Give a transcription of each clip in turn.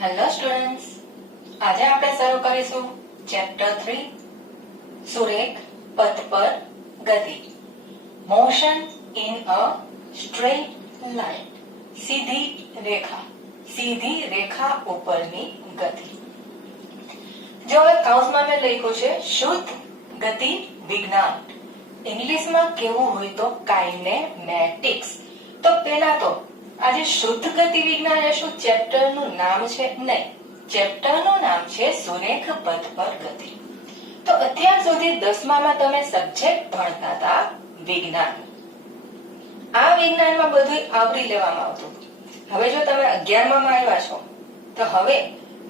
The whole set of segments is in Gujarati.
હેલો સ્ટુડન્ટ્સ, આજે આપણે શરૂ કરીશું ચેપ્ટર 3 સુરેખ પથ પર ગતિ. Motion in a straight line. સીધી રેખા ઉપરની ગતિ. જો હવે કૌંસમાં મેં લખ્યું છે શુદ્ધ ગતિ વિજ્ઞાન. ઇંગ્લિશમાં કેવું હોય તો કાઇનેમેટિક્સ. તો પહેલા તો આજે શુદ્ધ ગતિ વિજ્ઞાન એ શું ચેપ્ટર નું નામ છે? નહીં, ચેપ્ટર નું નામ છે સુરેખ પથ પર ગતિ. તો અત્યાર સુધી 10મામાં તમે સબ્જેક્ટ ભણતા હતા વિજ્ઞાન. આ વિજ્ઞાનમાં બધું આવરી લેવામાં આવતું. હવે જો તમે 11મામાં આવ્યા છો તો હવે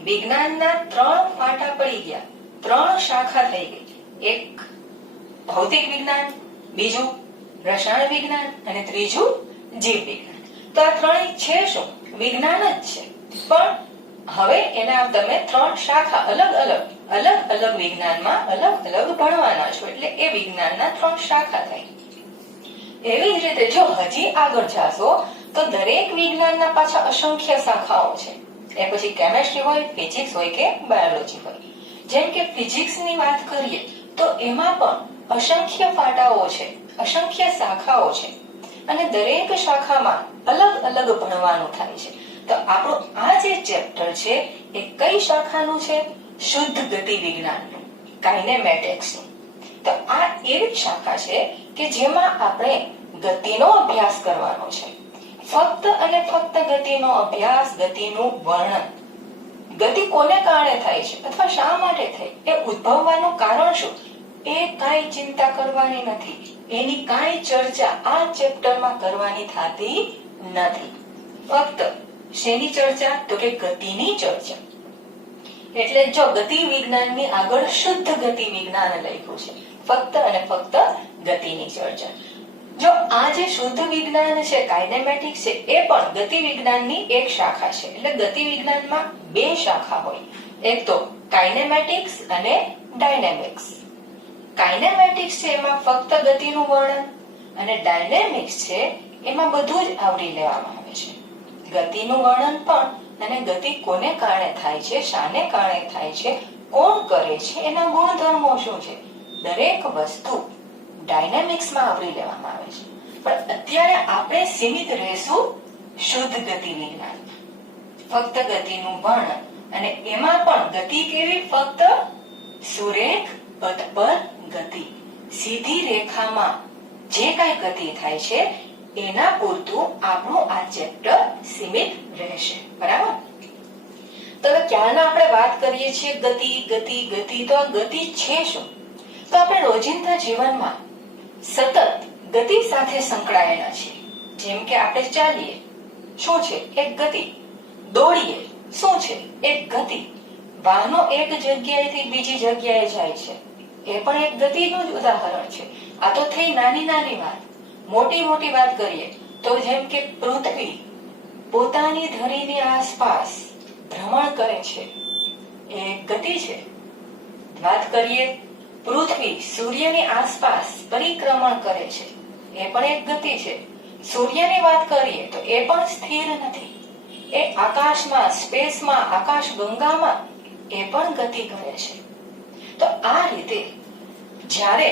વિજ્ઞાનના 3 ફાટા પડી ગયા, 3 શાખા થઈ ગઈ. એક ભૌતિક વિજ્ઞાન, બીજું રસાયણ વિજ્ઞાન અને ત્રીજું જીવ વિજ્ઞાન. તો આ 3 છે શું? વિજ્ઞાન જ છે, પણ હવે એના તમે 3 શાખા અલગ વિજ્ઞાનમાં અલગ ભણવાના છો, એટલે એ વિજ્ઞાનના 3 શાખા થઈ. એવી જ રીતે જો હજી આગળ જાશો તો દરેક વિજ્ઞાનના પાછા અસંખ્ય શાખાઓ છે. એ પછી કેમેસ્ટ્રી હોય, ફિઝિક્સ હોય કે બાયોલોજી હોય. જેમ કે ફિઝિક્સની વાત કરીએ તો એમાં પણ અસંખ્ય ફાટાઓ છે, અસંખ્ય શાખાઓ છે અને દરેક શાખામાં અલગ ભણવાનું થાય છે. તો આપણું આ જે ચેપ્ટર છે એ કઈ શાખાનું છે? શુદ્ધ ગતિ વિજ્ઞાનનું, કાઇનેમેટિક્સનું. તો આ એવી શાખા છે કે જેમાં આપણે ગતિનો અભ્યાસ કરવાનો છે. ફક્ત અને ફક્ત ગતિનો અભ્યાસ, ગતિનું વર્ણન. ગતિ કોને કારણે થાય છે અથવા શા માટે થઈ, એ ઉદ્ભવવાનું કારણ શું, એ કાંઈ ચિંતા કરવાની નથી. એની કાંઈ ચર્ચા આ ચેપ્ટરમાં કરવાની થતી નથી. ફક્ત શેની ચર્ચા? તો કે ગતિની ચર્ચા. એટલે જો ગતિ વિજ્ઞાનની આગળ શુદ્ધ ગતિ વિજ્ઞાન લખ્યું છે, ફક્ત અને ફક્ત ગતિની ચર્ચા. જો આ જે શુદ્ધ વિજ્ઞાન છે, કાઇનેમેટિક્સ છે, એ પણ ગતિ વિજ્ઞાનની એક શાખા છે. એટલે ગતિ વિજ્ઞાનમાં 2 શાખા હોય, એક તો કાઇનેમેટિક્સ અને ડાયનેમિક્સ. કાઇનેમેટિક્સ છે એમાં ફક્ત ગતિનું વર્ણન, અને ડાયનેમિક્સ છે એમાં બધું જ આવરી લેવામાં આવે છે. ગતિનું વર્ણન પણ, અને ગતિ કોને કારણે થાય છે, શાને કારણે થાય છે, કોણ કરે છે, એના ગુણધર્મો શું છે, દરેક વસ્તુ ડાયનેમિક્સમાં આવરી લેવામાં આવે છે. પણ અત્યારે આપણે સીમિત રહેશું શુદ્ધ ગતિ વિજ્ઞાન, ફક્ત ગતિનું વર્ણન. અને એમાં પણ ગતિ કેવી? ફક્ત સુરેખ પથ પર ગતિ. સીધી રેખામાં જે કાંઈ ગતિ થાય છે એના પૂરતું આપણું આ ચેપ્ટર સીમિત રહેશે. બરાબર? તો ક્યારના આપણે વાત કરીએ છીએ ગતિ. તો આ ગતિ છે શું? તો આપણે રોજિંદા જીવનમાં સતત ગતિ સાથે સંકળાયેલા છીએ. જેમ કે આપણે ચાલીએ, શું છે? એક ગતિ. દોડીએ, શું છે? એક ગતિ. વાહનો એક જગ્યાએથી બીજી જગ્યાએ જાય છે, એ પણ એક ગતિનું જ ઉદાહરણ છે. આ તો થઈ નાની વાત. મોટી વાત કરીએ તો જેમ કે પૃથ્વી પોતાની ધરીની આસપાસ ભ્રમણ કરે છે, એ ગતિ છે. વાત કરીએ પૃથ્વી સૂર્યની આસપાસ પરિક્રમણ કરે છે, એ પણ એક ગતિ છે. સૂર્યની વાત કરીએ તો એ પણ સ્થિર નથી, એ આકાશમાં, સ્પેસમાં, આકાશ ગંગામાં એ પણ ગતિ કરે છે. તો આ રીતે જ્યારે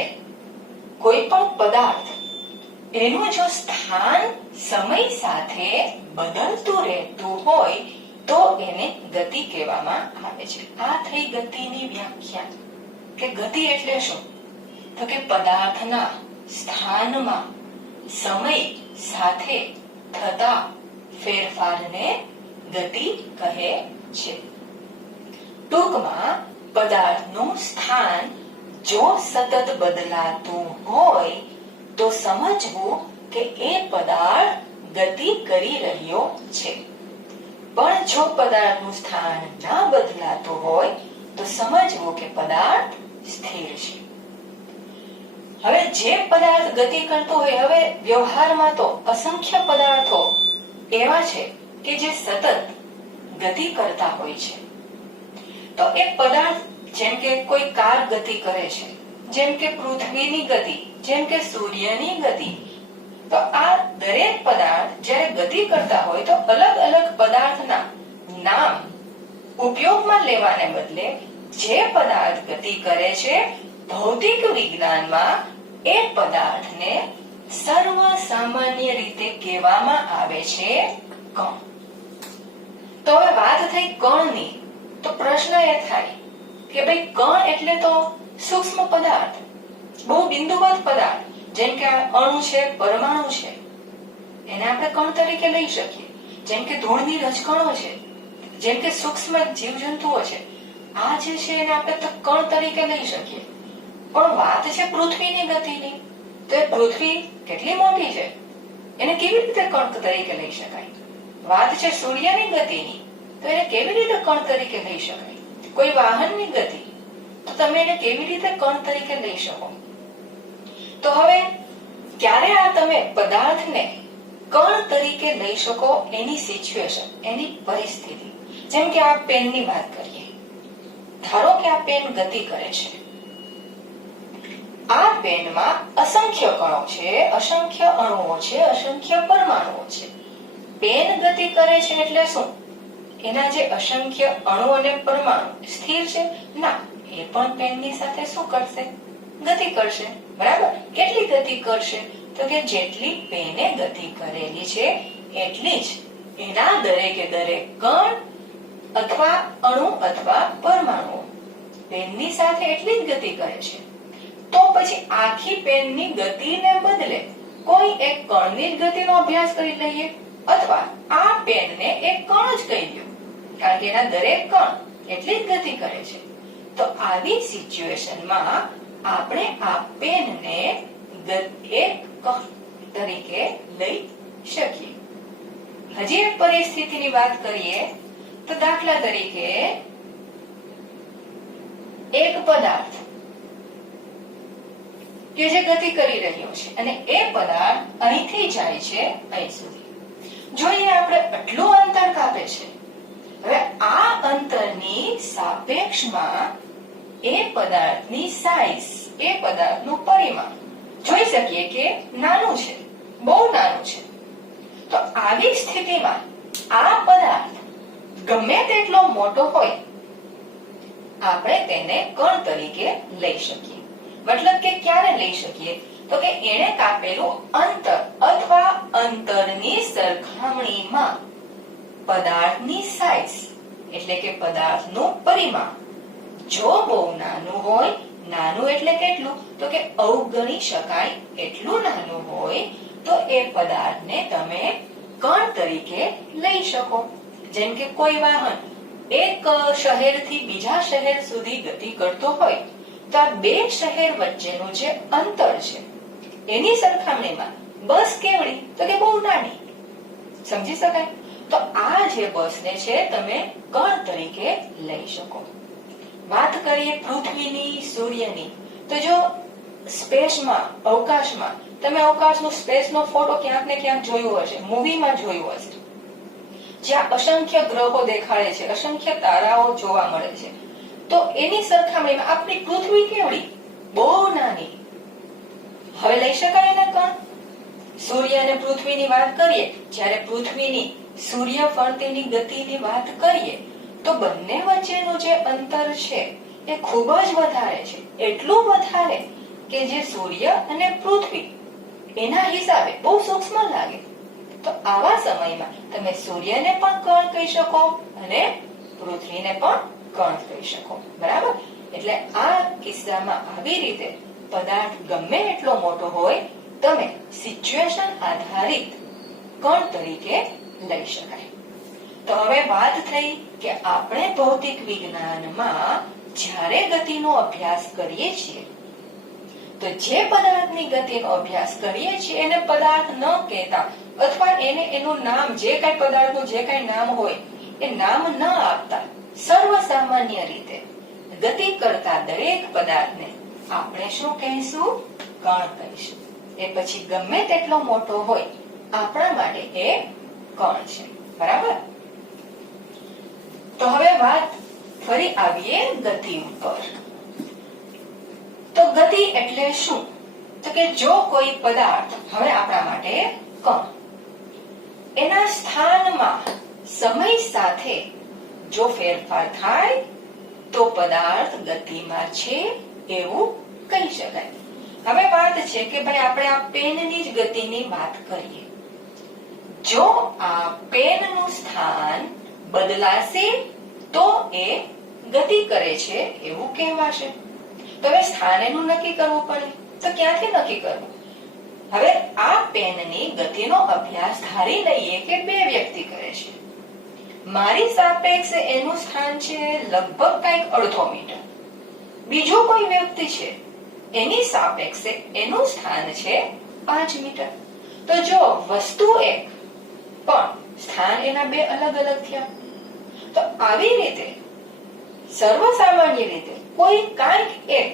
કોઈ પણ પદાર્થ એનું જો સ્થાન સમય સાથે બદલતું રહેતું હોય તો એને ગતિ કહેવામાં આવે છે. આ થઈ ગતિની વ્યાખ્યા. કે ગતિ એટલે શું? તો કે પદાર્થના સ્થાનમાં સમય સાથે થતા ફેરફારને ગતિ કહે છે. ટૂંકમાં પદાર્થનું સ્થાન જો સતત બદલાતું હોય તો સમજવું કે એ પદાર્થ ગતિ કરી રહ્યો છે. પણ જો પદાર્થનું સ્થાન ના બદલાતું હોય તો સમજવું કે પદાર્થ સ્થિર છે. હવે જે પદાર્થ ગતિ કરતો હોય, હવે વ્યવહારમાં તો અસંખ્ય પદાર્થો એવા છે કે જે સતત ગતિ કરતા હોય છે. તો એ પદાર્થ, જેમ કે કોઈ કાર ગતિ કરે છે, જેમ કે પૃથ્વીની ગતિ, જેમ કે સૂર્યની ગતિ. તો આ દરેક પદાર્થ જ્યારે ગતિ કરતા હોય તો અલગ પદાર્થના નામ ઉપયોગમાં લેવાને બદલે જે પદાર્થ ગતિ કરે છે ભૌતિક વિજ્ઞાનમાં એ પદાર્થને સર્વ સામાન્ય રીતે કહેવામાં આવે છે કણ. તો હવે વાત થઈ કણની, તો પ્રશ્ન એ થાય કે ભાઈ કણ એટલે તો સૂક્ષ્મ પદાર્થ, બહુ બિંદુવત પદાર્થ, જેમ કે અણુ છે, પરમાણુ છે, એને આપણે કણ તરીકે લઈ શકીએ. જેમ કે ધૂળની રજકણો છે, જેમ કે સૂક્ષ્મ જીવજંતુઓ છે, આ જે છે એને આપણે તો કણ તરીકે લઈ શકીએ. પણ વાત છે પૃથ્વીની ગતિની, તો એ પૃથ્વી કેટલી મોટી છે, એને કેવી રીતે કણ તરીકે લઈ શકાય? વાત છે સૂર્યની ગતિની, તો એને કેવી રીતે કણ તરીકે લઈ શકાય? કોઈ વાહનની ગતિ, તો તમે એને કેવી રીતે કણ તરીકે લઈ શકો? તો હવે ક્યારે આ તમે પદાર્થને કણ તરીકે લઈ શકો એની સિચ્યુએશન, એની પરિસ્થિતિ. જેમ કે આ પેનની વાત કરીએ, ધારો કે આ પેન ગતિ કરે છે, આ પેનમાં અસંખ્ય કણો છે, અસંખ્ય અણુઓ છે, અસંખ્ય પરમાણુઓ છે. પેન ગતિ કરે છે એટલે શું? એના જે અસંખ્ય અણુ અને પરમાણુ સ્થિર છે? ના, એ પણ પેનની સાથે શું કરશે? ગતિ કરશે. બરાબર? કેટલી ગતિ કરશે? તો કે જેટલી પેને ગતિ કરેલી છે એટલી જ એના દરેકે દરેક કણ અથવા અણુ અથવા પરમાણુ પેનની સાથે એટલી જ ગતિ કરે છે. તો પછી આખી પેનની ગતિને બદલે કોઈ એક કણની જ ગતિનો અભ્યાસ કરી લઈએ, અથવા આ પેનને એક કણ જ કહી દો, કારણ કે એના દરેક કણ એટલી જ ગતિ કરે છે. તો આવી સિચ્યુએશનમાં આપણે આ પેનને એક કણ તરીકે લઈ શકીએ. હજી એક પરિસ્થિતિની વાત કરીએ, તો દાખલા તરીકે એક પદાર્થ કે જે ગતિ કરી રહ્યો છે અને એ પદાર્થ અહીંથી જાય છે અહીં સુધી. જોઈએ આપણે આટલું અંતર કાપે છે. હવે આ અંતરની સાપેક્ષમાં એ પદાર્થની સાઈઝ, એ પદાર્થનું પરિમાણ જોઈ શકીએ કે નાનું છે, બહુ નાનું છે. તો આવી સ્થિતિમાં આ પદાર્થ ગમે તેટલો મોટો હોય, આપણે તેને કણ તરીકે લઈ શકીએ. મતલબ કે ક્યારે લઈ શકીએ? તો કે એણે કાપેલું અંતર અથવા અંતરની સરખામણીમાં પદાર્થની સાઈઝ એટલે કે પદાર્થનું પરિમાણ જો બહુ નાનું હોય, નાનું એટલે કેટલું? તો કે અવગણી શકાય એટલું નાનું હોય, તો એ પદાર્થને તમે કણ તરીકે લઈ શકો. જેમ કે કોઈ વાહન એક શહેરથી બીજા શહેર સુધી ગતિ કરતો હોય, તો આ બે શહેર વચ્ચેનું જે અંતર છે એની સરખામણીમાં બસ કેવડી? તો કે બહુ નાની. સમજી શકાય? તો આ જે બસને છે તમે કણ તરીકે લઈ શકો. વાત કરીએ પૃથ્વીની, સૂર્યની, તો જો સ્પેસમાં, અવકાશમાં, તમે અવકાશનો સ્પેસનો ફોટો ક્યાંક ને ક્યાંક જોયો હશે, મૂવીમાં જોયું હશે, જ્યાં અસંખ્ય ગ્રહો દેખાડે છે, અસંખ્ય તારાઓ જોવા મળે છે. તો એની સરખામણીમાં આપણી પૃથ્વી કેવડી? બહુ નાની. હવે લઈ શકાય ને કણ? સૂર્ય અને પૃથ્વીની વાત કરીએ, જ્યારે પૃથ્વીની સૂર્ય ફરતીની ગતિની વાત કરીએ, તો બંને વચ્ચેનું જે અંતર છે એ ખૂબ જ વધારે છે. એટલું વધારે કે જે સૂર્ય અને પૃથ્વી એના હિસાબે બહુ સૂક્ષ્મ લાગે. તો આવા સમયમાં તમે સૂર્યને પણ કણ કહી શકો અને પૃથ્વીને પણ કણ કહી શકો. બરાબર? એટલે આ કિસ્સામાં આવી રીતે પદાર્થ ગમે એટલો મોટો હોય, તમે સિચ્યુએશન આધારિત કણ તરીકે લઈ શકાય. તો હવે વાત થઈ કે આપણે ભૌતિક વિજ્ઞાનમાં જ્યારે ગતિનો અભ્યાસ કરીએ છીએ, તો જે પદાર્થની ગતિનો અભ્યાસ કરીએ છીએ એને પદાર્થ ન કહેતા, અથવા એને એનું નામ, જે કઈ પદાર્થનું જે કઈ નામ હોય એ નામ ન આપતા, સર્વ સામાન્ય રીતે ગતિ કરતા દરેક પદાર્થને આપણે શું કહીશું? કણ કહીશું. એ પછી ગમે તેટલો મોટો હોય, આપણા માટે એ કણ છે. બરાબર? તો હવે વાત ફરી આવીએ ગતિ ઉપર. તો ગતિ એટલે શું? તો કે જો કોઈ પદાર્થ, હવે આપણા માટે કણ, એના સ્થાનમાં સમય સાથે જો ફેરફાર થાય તો પદાર્થ ગતિમાં છે એવું કહી શકાય. હવે વાત છે કે ભાઈ આપણે આ પેનની જ ગતિની વાત કરીએ. જો આ પેનનું સ્થાન બદલાશે તો એ ગતિ કરે છે એવું કહેવાશે. તો હવે સ્થાન એનું નક્કી કરવું પડે. તો ક્યાંથી નક્કી કરવું? હવે આ પેનની ગતિનો અભ્યાસ ધારી લઈએ કે બે વ્યક્તિ કરે છે. મારી સાપેક્ષે એનું સ્થાન છે લગભગ કંઈક 1/2 મીટર. બીજો કોઈ વ્યક્તિ છે એની સાપેક્ષે એનું સ્થાન છે 5 મીટર. તો જો વસ્તુ એક પણ સ્થાન એના બે અલગ અલગ થયા. તો આવી રીતે સર્વસામાન્ય રીતે કોઈ કાંઈક એક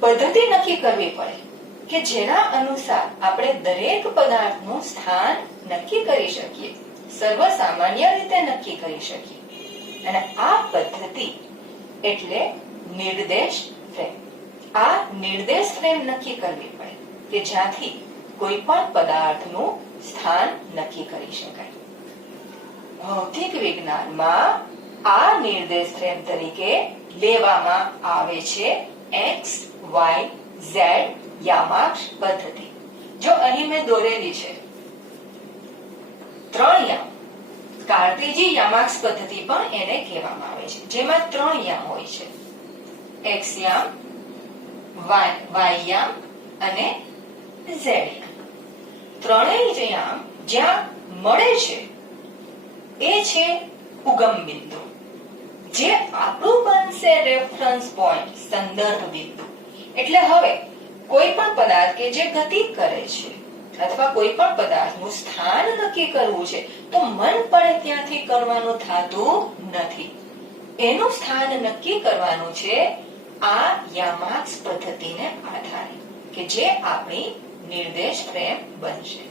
પદ્ધતિ નક્કી કરવી પડે કે જેના અનુસાર આપણે દરેક પદાર્થનું સ્થાન નક્કી કરી શકીએ, સર્વસામાન્ય રીતે નક્કી કરી શકીએ. અને આ પદ્ધતિ એટલે નિર્દેશ ફ્રેમ. આ નિર્દેશ ફ્રેમ નક્કી કરવી પડે કે જ્યાંથી કોઈ પણ પદાર્થનું સ્થાન નક્કી કરી શકાય. ભૌતિક વિજ્ઞાનમાં આ નિર્દેશ ફ્રેમ તરીકે લેવામાં આવે છે x, y, z યામાક્ષ પદ્ધતિ. જો અહીં મેં દોરેલી છે 3 યામ, કાર્ટેજી યામાક્ષ પદ્ધતિ પણ એને કહેવામાં આવે છે, જેમાં 3 યામ હોય છે. x યામ, y યામ અને z યામ. ત્રણેય જ યામ જ્યાં મળે છે એ છે ઉગમ બિંદુ, જે આપણું બનશે રેફરન્સ પોઈન્ટ, સંદર્ભ બિંદુ. એટલે હવે કોઈ પણ પદાર્થ કે જે ગતિ કરે છે અથવા કોઈ પણ પદાર્થનું સ્થાન નક્કી કરવું છે તો મન પડે ત્યાંથી કરવાનું થતું નથી. એનું સ્થાન નક્કી કરવાનું છે આ યામાક્ષ પદ્ધતિને આધારે કે જે આપણી નિર્દેશ ફ્રેમ બનશે.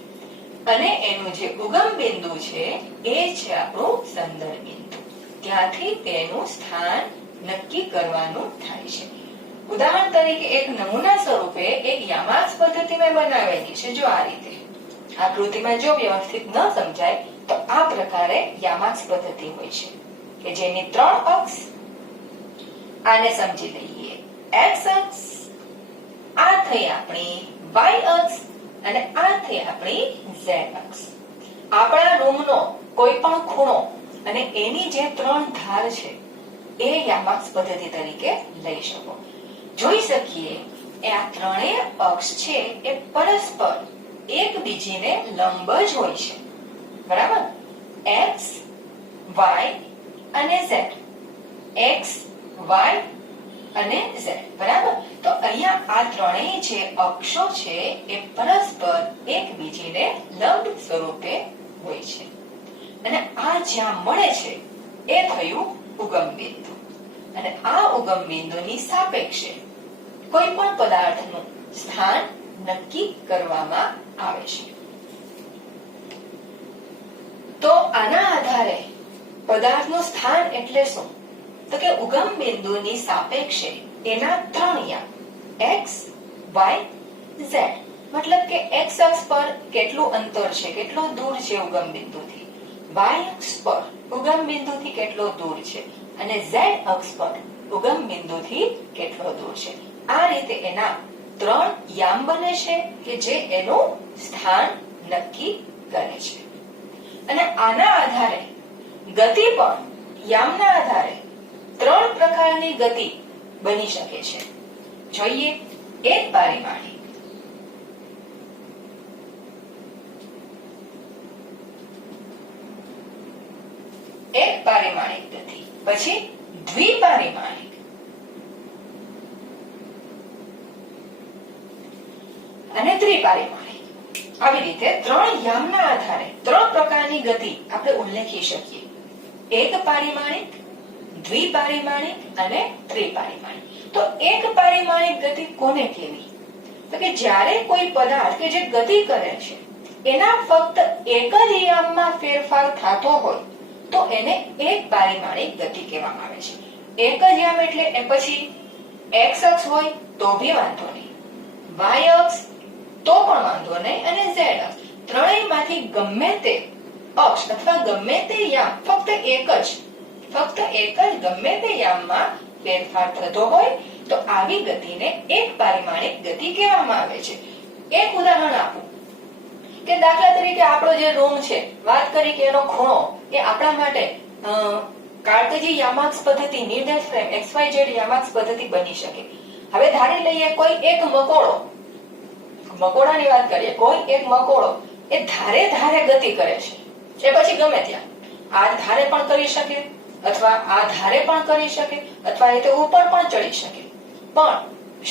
અને એનું જે ઉગમ બિંદુ છે એ છે આપણું સંદર્ભ બિંદુ. ત્યાંથી તેનું સ્થાન નક્કી કરવાનું થાય છે. ઉદાહરણ તરીકે એક નમૂના સ્વરૂપે એક યામાક્ષ પદ્ધતિ મેં બનાવેલી છે. જો આ રીતે આકૃતિમાં જો વ્યવસ્થિત ન સમજાય તો આ પ્રકારે યામાક્ષ પદ્ધતિ હોય છે કે જેની 3 અક્ષ, આને સમજી લઈએ x અક્ષ, આ થઈ આપણી y અક્ષ અને આ થઈ આપણી z અક્ષ. આપણા રૂમનો કોઈ પણ ખૂણો અને એની જે 3 ધાર છે એ યામાક્ષ પદ્ધતિ તરીકે લઈ શકો. જોઈ શકીએ એ આ ત્રણેય અક્ષ છે એ પરસ્પર એકબીજીને લંબ જ હોય છે. બરાબર? x, y અને z, x, y અને z. બરાબર? તો અહીંયા આ ત્રણેય જે અક્ષો છે એ પરસ્પર એકબીજીને લંબ સ્વરૂપે હોય છે. અને આ જ્યાં મળે છે એ થયું ઉગમ બિંદુ. અને આ ઉગમ બિંદુની સાપેક્ષે કોઈ પણ પદાર્થનું સ્થાન નક્કી કરવામાં આવે છે. તો આના આધારે પદાર્થનું સ્થાન એટલે શું? તો કે ઉગમ બિંદુની સાપેક્ષે એના 3 યામ x, y, z. મતલબ કે x અક્ષ પર કેટલું અંતર છે, કેટલો દૂર છે ઉગમ બિંદુથી, y અક્ષ પર ઉગમ બિંદુથી કેટલો દૂર છે અને z અક્ષ પર ઉગમ બિંદુથી કેટલો દૂર છે. આ રીતે એના 3 યામ બને છે કે જે એનું સ્થાન નક્કી કરે છે. અને આના આધારે ગતિ પણ યામના આધારે 3 પ્રકારની ગતિ બની શકે છે. જોઈએ એક પારિમાણિક, એક પારિમાણિક ગતિ, પછી દ્વિપારિમાણિક અને ત્રિપારિમાણિક. આવી રીતે 3 યામના આધારે 3 પ્રકારની ગતિ આપણે ઉલ્લેખી શકીએ. એક પારિમાણિક, દ્વિપારિમાણિક અને ત્રિપારિમાણિક. તો એક પારિમાણિક ગતિ કોને કહેવી? તો કે જ્યારે કોઈ પદાર્થ કે જે ગતિ કરે છે એના ફક્ત એક જ યામમાં ફેરફાર થતો હોય તો એને એક પારિમાણિક ગતિ કહેવામાં આવે છે. એક જ યામ એટલે એ પછી x અક્ષ હોય તો ભી વાંધો નહીં, y અક્ષ તો પણ વાંધો નહીં અને z અક્ષ, ત્રણેયમાંથી ગમે તે અક્ષ અથવા ગમે તે યામ ફક્ત એક જ ફક્ત એક જ ગમે તે યામમાં ફેરફાર થતો હોય તો આવી ગતિને એક પારિમાણિક ગતિ કહેવામાં આવે છે. એક ઉદાહરણ આપું કે દાખલા તરીકે આપણો જે રૂમ છે, વાત કરી કે એનો ખૂણો એ આપણા માટે કાર્ટેજી યામાક્સ પદ્ધતિ નિર્દેશ ફ્રેમ XYZ યામાક્સ પદ્ધતિ બની શકે. હવે ધારી લઈએ કોઈ એક મકોડાની વાત કરીએ, કોઈ એક મકોડો એ ધારે ધારે ગતિ કરે છે, એ પછી ગમે ત્યાં આ ધારે પણ કરી શકે અથવા આ ધારે પણ કરી શકે અથવા એ તો ઉપર પણ ચડી શકે. પણ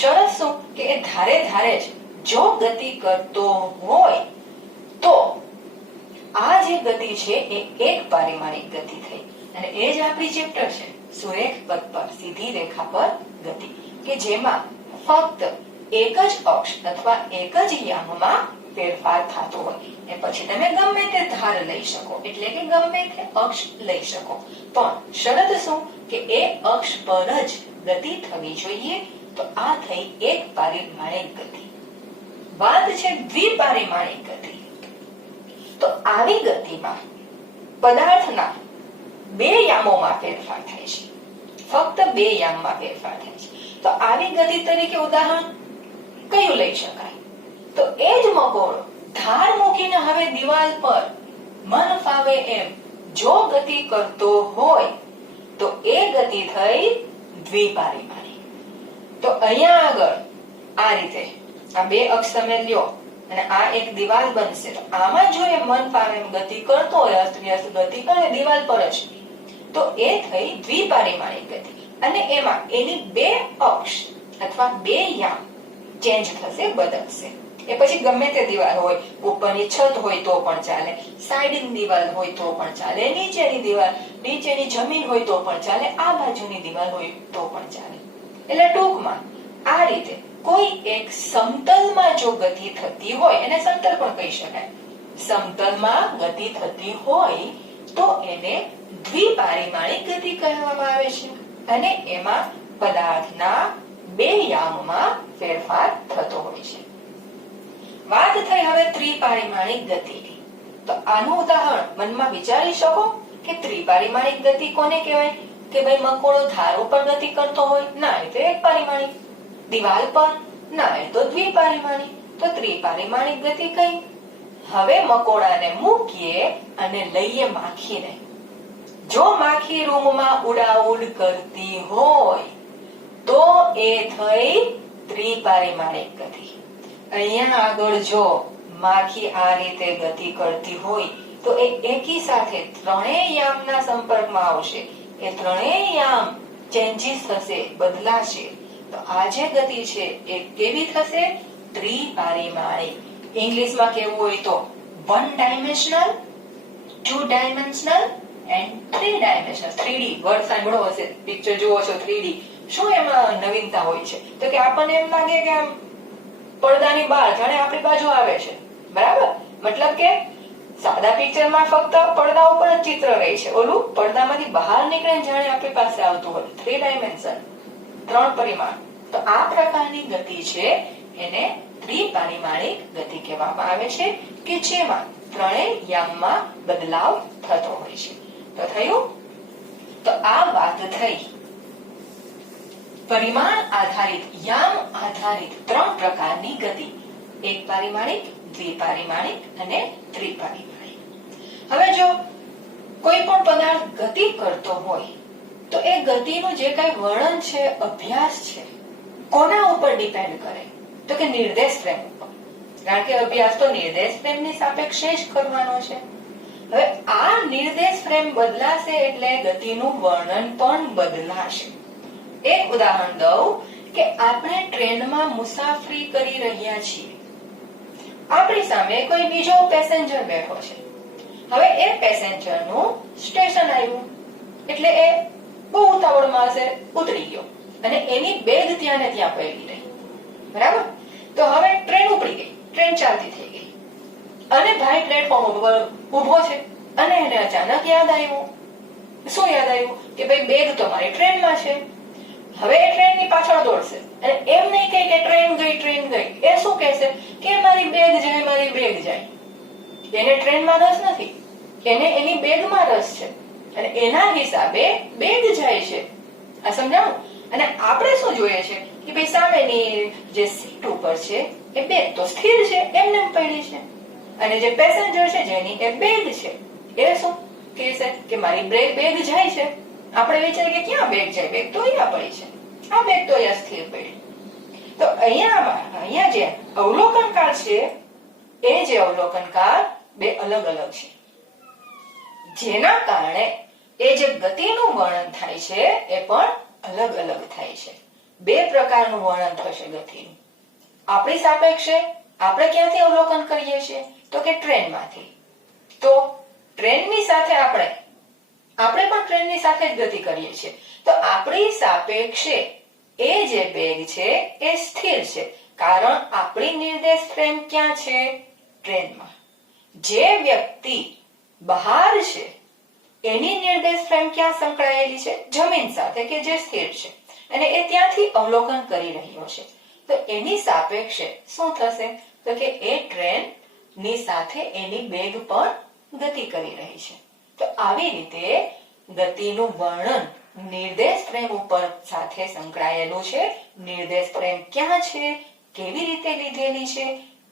શરત શું કે એ ધારે ધારે જ જો ગતિ કરતો હોય તો આ જે ગતિ છે એ એક પારિમાણિક ગતિ થઈ અને એ જ આપણી ચેપ્ટર છે સુરેખ પથ પર સીધી રેખા પર ગતિ, કે જેમાં ફક્ત એક જ અક્ષ અથવા એક જ યામમાં ફેરફાર થતો હોય. એ પછી તમે ગમે તે ધાર લઈ શકો, એટલે કે ગમે તે અક્ષ લઈ શકો, પણ શરત શું કે એ અક્ષ પર જ ગતિ થવી જોઈએ. તો આ થઈ એક પારિમાણિક ગતિ. વાત છે દ્વિપારિમાણિક ગતિ. તો આવી ગતિમાં પદાર્થના બે યામોમાં ફેરફાર થાય છે, ફક્ત બે યામમાં ફેરફાર થાય છે. તો આવી ગતિ તરીકે ઉદાહરણ કયું લઈ શકાય? તો એ જ મકોડો ધાર મૂકીને હવે દિવાલ પર મન ફાવે એમ જો ગતિ કરતો હોય તો એ ગતિ થઈ દ્વિપારિમાણિક. તો અહીંયા આગળ આ રીતે આ બે અક્ષ તમે લ્યો અને આ એક દિવાલ બનશે, તો આમાં જો એ મન ફાવે એમ ગતિ કરતો હોય, અસ્તવ્યસ્ત ગતિ કરે દિવાલ પર જ, તો એ થઈ દ્વિપારિમાણિક ગતિ. અને એમાં એની બે અક્ષ અથવા બે યામ ચેન્જ થશે, બદલશે. એ પછી ગમે તે દિવાલ હોય, ઉપરની છત હોય તો પણ ચાલે, સાઈડની દિવાલ હોય તો પણ ચાલે, નીચેની દિવાલ, નીચેની જમીન હોય તો પણ ચાલે, આ બાજુની દિવાલ હોય તો પણ ચાલે. એટલે ટૂંકમાં આ રીતે કોઈ એક સમતલમાં જો ગતિ થતી હોય, એને સમતલ પણ કહી શકાય, સમતલમાં ગતિ થતી હોય તો એને દ્વિપારિમાણિક ગતિ કહેવામાં આવે છે. અને એમાં પદાર્થના બે યામમાં ફેરફાર થતો હોય છે. વાત થઈ હવે ત્રિપારિમાણિક ગતિની. તો આનું ઉદાહરણ મનમાં વિચારી શકો કે ત્રિપારિમાણિક ગતિ કોને કહેવાય? કે ભાઈ મકોડો ધાર ઉપર ગતિ કરતો હોય, ના એ તો એક પારિમાણિક, દિવાલ પર, ના એ તો દ્વિપારિમાણિક. તો ત્રિપારિમાણિક ગતિ કઈ? હવે મકોડાને મૂકીએ અને લઈએ માખીને. જો માખી રૂમમાં ઉડાઉડ કરતી હોય તો એ થઈ ત્રિપારિમાણિક ગતિ. અહીંયા આગળ જો માખી આ રીતે ગતિ કરતી હોય તો એ એકી સાથે ત્રણેય યામના સંપર્કમાં આવશે. એ ત્રણેય યામ ચેન્જીસ થશે, બદલાશે. તો આ જે ગતિ છે એ કેવી થશે? ત્રિપારિમાણિક. ઇંગ્લિશમાં કેવું હોય તો 1 dimensional, 2 dimensional and 3 dimensional. 3D word સાંભળો હશે, પિક્ચર જુઓ છો 3D. શું એમાં નવીનતા હોય છે? તો કે આપણને એમ લાગે કે આમ પડદાની બહાર જાણે આપણી બાજુ આવે છે, બરાબર? મતલબ કે સાદા પિક્ચરમાં ફક્ત પડદા ઉપર જ ચિત્ર રહે છે, ઓલું પડદામાંથી બહાર નીકળે જાણે આપણી પાસે આવતું હોય. 3 ડાયમેન્શન, 3 પરિમાણ. તો આ પ્રકારની ગતિ છે એને ત્રિપારિમાણિક ગતિ કહેવામાં આવે છે, કે જેમાં ત્રણેય યામમાં બદલાવ થતો હોય છે. તો થયું? તો આ વાત થઈ પરિમાણ આધારિત, યામ આધારિત 3 પ્રકારની ગતિ: એક પારિમાણિક, દ્વિપારિમાણિક અને ત્રિપારિમાણિક. હવે જો કોઈ પણ પદાર્થ ગતિ કરતો હોય તો એ ગતિનું જે કઈ વર્ણન છે, અભ્યાસ છે, કોના ઉપર ડિપેન્ડ કરે? તો કે નિર્દેશ ફ્રેમ ઉપર. કારણ કે અભ્યાસ તો નિર્દેશ ફ્રેમની સાપેક્ષે જ કરવાનો છે. હવે આ નિર્દેશ ફ્રેમ બદલાશે એટલે ગતિનું વર્ણન પણ બદલાશે. એક ઉદાહરણ દઉં કે આપણે ટ્રેનમાં મુસાફરી કરી રહ્યા છીએ. આપણી સામે કોઈ બીજો પેસેન્જર બેઠો છે. હવે એ પેસેન્જરનું સ્ટેશન આવ્યું એટલે એ બહુ ઉતાવળમાં હશે, ઉતરી ગયો અને એની બેગ ત્યાં ને ત્યાં પડી રહી, બરાબર? તો હવે ટ્રેન ઉપડી ગઈ, ટ્રેન ચાલતી થઈ ગઈ અને ભાઈ પ્લેટફોર્મ ઉપર ઉભો છે અને એને અચાનક યાદ આવ્યું. શું યાદ આવ્યું? કે ભાઈ બેગ તો મારી ટ્રેનમાં છે. હવે એ ટ્રેનની પાછળ દોડશે અને એમ નહીં કહે કે ટ્રેન ગઈ, ટ્રેન ગઈ. એ શું કહેશે કે મારી બેગ જાય, મારી બેગ જાય. એને ટ્રેનમાં રસ નથી, એને એની બેગમાં રસ છે. અને એના હિસાબે બેગ જાય છે. આ સમજાણું? અને આપણે શું જોઈએ છે કે ભાઈ સામેની જે સીટ ઉપર છે એ બેગ તો સ્થિર છે, એમને એમ પડી છે, અને જે પેસેન્જર છે જેની એ બેગ છે એ શું કહેશે કે મારી બેગ જાય છે. આપણે વિચારીએ કે ક્યાં બેગ જાય, બેગ તો અહીંયા પડી છે, આ બેગ તો અહીંયા સ્થિર પડી. તો અહીંયા જે અવલોકનકાર છે એ જે અવલોકનકાર બે અલગ અલગ છે, જેના કારણે એ જે ગતિનું વર્ણન થાય છે એ પણ અલગ અલગ થાય છે. બે પ્રકારનું વર્ણન થશે ગતિનું. આપણી સાપેક્ષે આપણે ક્યાંથી અવલોકન કરીએ છીએ તો કે ટ્રેનમાંથી. તો ટ્રેનની સાથે આપણે પણ ટ્રેનની સાથે જ ગતિ કરીએ છીએ. તો આપણી સાપેક્ષે એ જે બેગ છે એ સ્થિર છે, કારણ આપણી નિર્દેશ ફ્રેમ ક્યાં છે? ટ્રેનમાં. જે વ્યક્તિ બહાર છે એની નિર્દેશ ફ્રેમ ક્યાં સંકળાયેલી છે? જમીન સાથે, કે જે સ્થિર છે, અને એ ત્યાંથી અવલોકન કરી રહ્યો છે. તો એની સાપેક્ષે શું થશે તો કે એ ટ્રેન ની સાથે એની બેગ પણ ગતિ કરી રહી છે. તો આવી રીતે ગતિનું વર્ણન નિર્દેશ ફ્રેમ ઉપર સાથે સંકળાયેલું છે. નિર્દેશ ફ્રેમ ક્યાં છે, કેવી રીતે લીધેલી છે,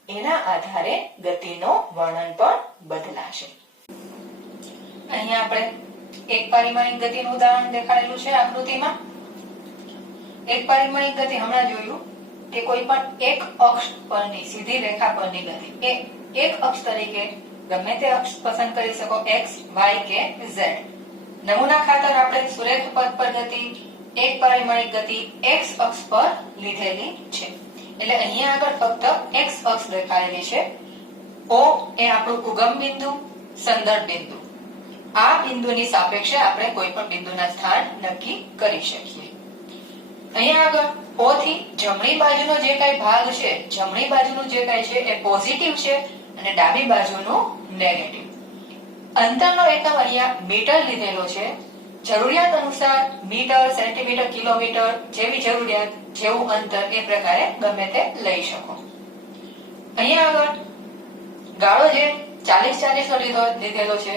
એના આધારે ગતિનો વર્ણન પણ બદલાશે. અહીંયા આપણે એક પરિમાણિક ગતિનું ઉદાહરણ દેખાડેલું છે આકૃતિમાં. એક પરિમાણિક ગતિ હમણાં જોયું કે કોઈ પણ એક અક્ષ પરની સીધી રેખા પરની ગતિ. એ એક અક્ષ તરીકે ગમે તે અક્ષ પસંદ કરી શકો, x, y કે z. નમૂના ખાતર આપણે સુરેખ પથ પર ગતિ, એક પરિમાણિક ગતિ x અક્ષ પર લીધેલી છે. એટલે અહીંયા આગળ ફક્ત x અક્ષ દેખાડેલી છે. O એ આપણું ઉગમ બિંદુ, સંદર્ભ બિંદુ. આ બિંદુની સાપેક્ષે આપણે કોઈ પણ બિંદુના સ્થાન નક્કી કરી શકીએ. અહીંયા આગળ O થી જમણી બાજુનો જે કઈ ભાગ છે, જમણી બાજુનું જે કઈ છે એ પોઝિટિવ છે અને ડાબી બાજુનું નેગેટિવ. અંતરનો એકમ અહીંયા મીટર લીધેલો છે. જરૂરિયાત અનુસાર મીટર, સેન્ટીમીટર, કિલોમીટર જેવી જરૂરિયાત, જેવું અંતર એ પ્રકારે ગમે તે લઈ શકો. અહીંયા આગળ ગાળો જે 40-40 નો લીધેલો છે.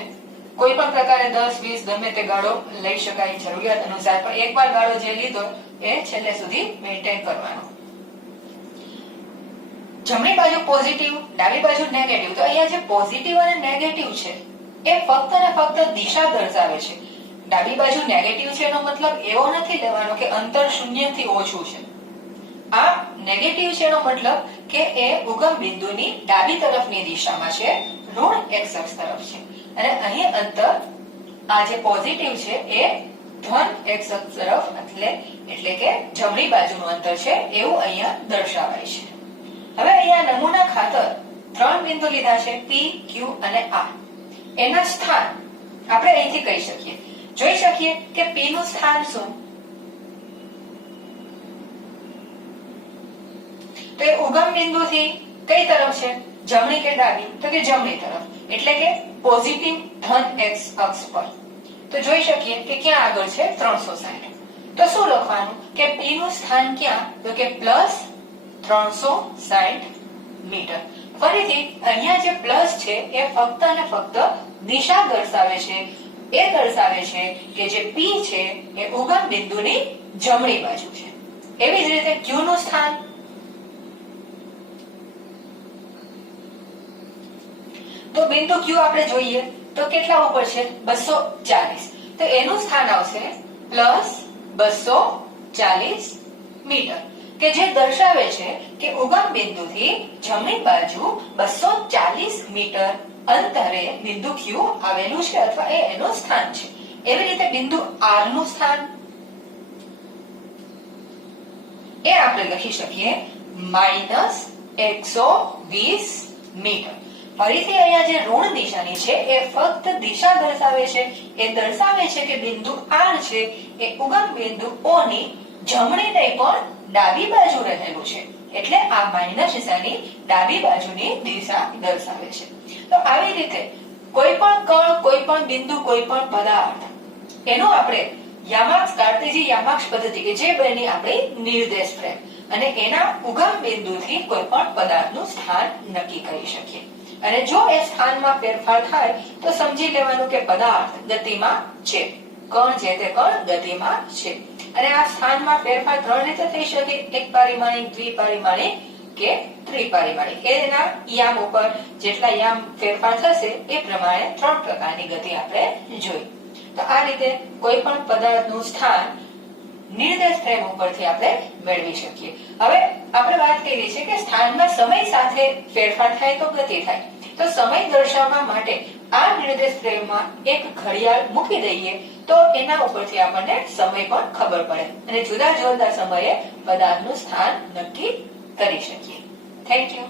કોઈ પણ પ્રકારે 10-20 ગમે તે ગાળો લઈ શકાય જરૂરિયાત અનુસાર, પણ એકવાર ગાળો જે લીધો એ છેલ્લે સુધી મેન્ટેન કરવાનો. જમણી બાજુ પોઝિટિવ, ડાબી બાજુ નેગેટિવ. તો અહીંયા જે પોઝિટિવ અને નેગેટિવ છે એ ફક્ત ને ફક્ત દિશા દર્શાવે છે. ડાબી બાજુ નેગેટિવ છે એનો મતલબ એવો નથી લેવાનો કે અંતર 0 થી ઓછું છે. આ નેગેટિવ છે એનો મતલબ કે એ ઉગમ બિંદુની ડાબી તરફની દિશામાં છે, ઋણ x અક્ષ તરફ છે. અને અહીં અંતર આ જે પોઝિટિવ છે એ ધન x અક્ષ તરફ એટલે કે જમણી બાજુનું અંતર છે એવું અહીંયા દર્શાવાય છે. હવે અહીંયા નમૂના ખાતર 3 બિંદુ લીધા છે, P, Q અને R. એના સ્થાન આપણે અહીંથી કહી શકીએ, જોઈ શકીએ કે P નું સ્થાન શું? તો એ ઉગમ બિંદુથી કઈ તરફ છે, જમણી કે ડાબી? તો કે જમણી તરફ, એટલે કે પોઝિટિવ ધન x અક્ષ પર. તો જોઈ શકીએ કે ક્યાં આગળ છે 360. તો શું લખવાનું કે P નું સ્થાન ક્યાં? તો કે પ્લસ 360 મીટર. ફરીથી અહીંયા જે પ્લસ છે એ ફક્ત અને ફક્ત દિશા દર્શાવે છે. એ દર્શાવે છે કે જે P છે એ ઉગમ બિંદુની જમણી બાજુ છે. એવી જ રીતે Q નું સ્થાન, તો બિંદુ Q આપણે જોઈએ તો કેટલા ઉપર છે? 240. તો એનું સ્થાન આવશે પ્લસ 240 મીટર, કે જે દર્શાવે છે કે ઉગમ બિંદુથી જમણી બાજુ 240 મીટર અંતરે બિંદુ Q આવેલું છે, અથવા એ એનું સ્થાન છે. એવી રીતે બિંદુ R નું સ્થાન એ આપણે લખી શકીએ -120 મીટર. ફરીથી અહીંયા જે ઋણ નિશાની છે એ ફક્ત દિશા દર્શાવે છે. એ દર્શાવે છે કે બિંદુ R છે એ ઉગમ બિંદુ O ની જમણી નહીં પણ ડાબી બાજુ રહેલું છે. એટલે આ માઇનસ નિશાની ડાબી બાજુની દિશા દર્શાવે છે. તો આવી રીતે કોઈ પણ કણ, કોઈ પણ બિંદુ, કોઈ પણ પદાર્થ એનો આપણે યામાક્ષ, કાર્ટેઝી યામાક્ષ પદ્ધતિ કે જે બની આપણી નિર્દેશ ફ્રેમ, અને એના ઉગમ બિંદુથી કોઈ પણ પદાર્થનું સ્થાન નક્કી કરી શકીએ. અને જો એ સ્થાનમાં ફેરફાર થાય તો સમજી લેવાનું કે પદાર્થ ગતિમાં છે, કણ જે તે કણ ગતિમાં છે. અને આ સ્થાનમાં ફેરફાર ત્રણ રીતે થઈ શકે, એક પારિમાણિક, દ્વિપારિમાણિક કે ત્રિપારિમાણિક. એના યામ ઉપર જેટલા યામ ફેરફાર થશે એ પ્રમાણે ત્રણ પ્રકારની ગતિ આપણે જોઈ. તો આ રીતે કોઈ પણ પદાર્થનું સ્થાન નિર્દેશ ફ્રેમ ઉપરથી આપણે મેળવી શકીએ. હવે આપણે વાત કરી છે કે સ્થાનમાં સમય સાથે ફેરફાર થાય તો ગતિ થાય. તો સમય દર્શાવવા માટે આ નિર્દેશ ફ્રેમમાં એક ઘડિયાળ મૂકી દઈએ તો એના ઉપરથી આપણને સમય પણ ખબર પડે અને જુદા જુદા સમયે પદાર્થનું સ્થાન નક્કી કરી શકીએ. Thank you.